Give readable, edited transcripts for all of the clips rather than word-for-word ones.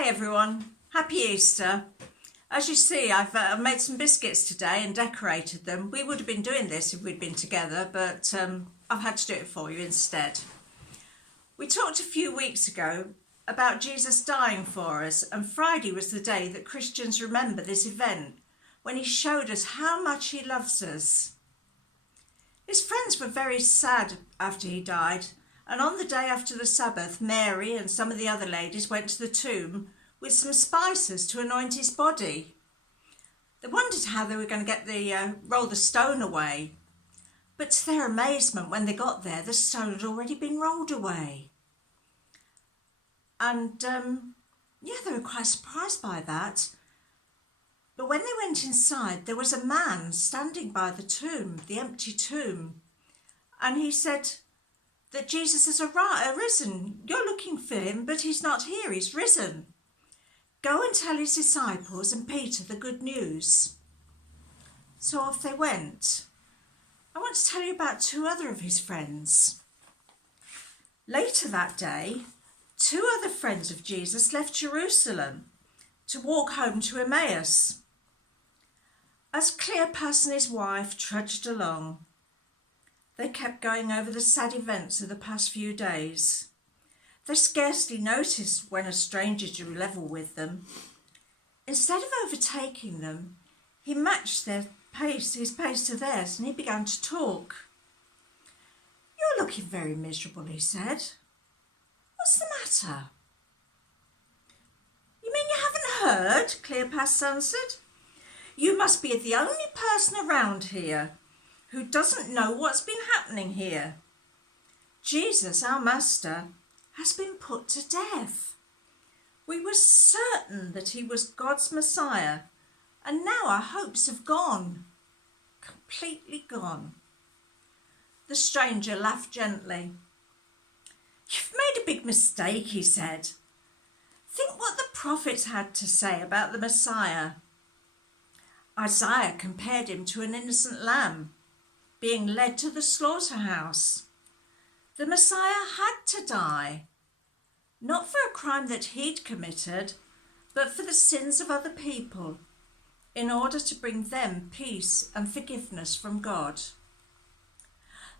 Hi everyone, happy Easter. As you see, I've made some biscuits today and decorated them. We would have been doing this if we'd been together, but I've had to do it for you instead. We talked a few weeks ago about Jesus dying for us, and Friday was the day that Christians remember this event when he showed us how much he loves us. His friends were very sad after he died, and on the day after the Sabbath, Mary and some of the other ladies went to the tomb with some spices to anoint his body. They wondered how they were going to get roll the stone away, but to their amazement, when they got there, the stone had already been rolled away. And they were quite surprised by that. But when they went inside, there was a man standing by the tomb, the empty tomb, and he said that Jesus has arisen. You're looking for him, but he's not here, he's risen. Go and tell his disciples and Peter the good news. So off they went. I want to tell you about two other of his friends. Later that day, two other friends of Jesus left Jerusalem to walk home to Emmaus. As Cleopas and his wife trudged along, they kept going over the sad events of the past few days. They scarcely noticed when a stranger drew level with them. Instead of overtaking them, he matched his pace to theirs, and he began to talk. "You're looking very miserable," he said. "What's the matter?" "You mean you haven't heard?" Cleopas answered. "You must be the only person around here who doesn't know what's been happening here. Jesus, our master, has been put to death. We were certain that he was God's Messiah, and now our hopes have gone, completely gone." The stranger laughed gently. "You've made a big mistake," he said. "Think what the prophets had to say about the Messiah. Isaiah compared him to an innocent lamb being led to the slaughterhouse. The Messiah had to die, not for a crime that he'd committed, but for the sins of other people, in order to bring them peace and forgiveness from God."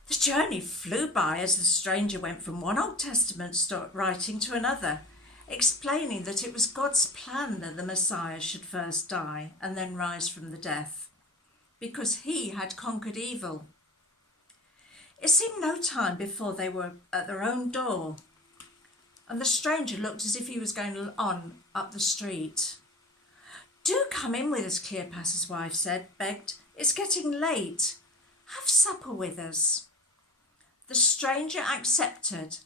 The journey flew by as the stranger went from one Old Testament writing to another, explaining that it was God's plan that the Messiah should first die and then rise from the death, because he had conquered evil. It seemed no time before they were at their own door, and the stranger looked as if he was going on up the street. "Do come in with us," Cleopas's wife begged. "It's getting late. Have supper with us." The stranger accepted,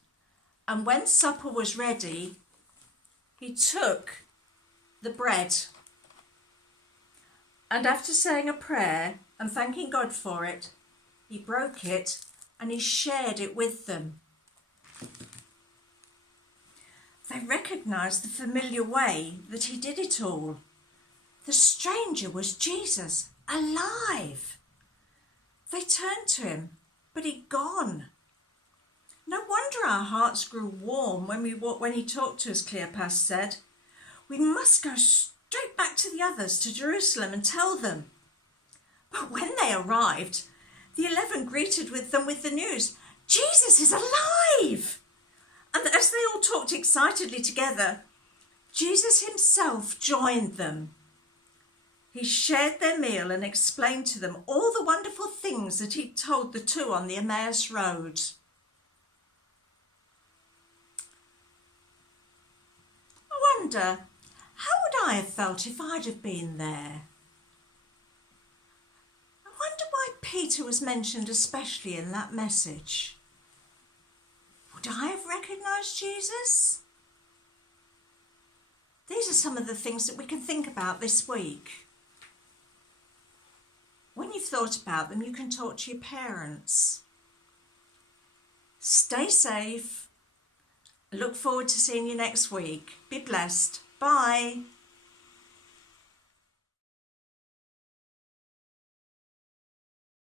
and when supper was ready, he took the bread, and after saying a prayer and thanking God for it, he broke it and he shared it with them. They recognised the familiar way that he did it all. The stranger was Jesus, alive. They turned to him, but he'd gone. "No wonder our hearts grew warm when he talked to us," Cleopas said. "We must go straight back to the others, to Jerusalem, and tell them." But when they arrived, the 11 greeted them with the news, "Jesus is alive!" And as they all talked excitedly together, Jesus himself joined them. He shared their meal and explained to them all the wonderful things that he'd told the two on the Emmaus road. I wonder, how would I have felt if I'd have been there? I wonder why Peter was mentioned especially in that message. Would I have recognised Jesus? These are some of the things that we can think about this week. When you've thought about them, you can talk to your parents. Stay safe. Look forward to seeing you next week. Be blessed. Bye.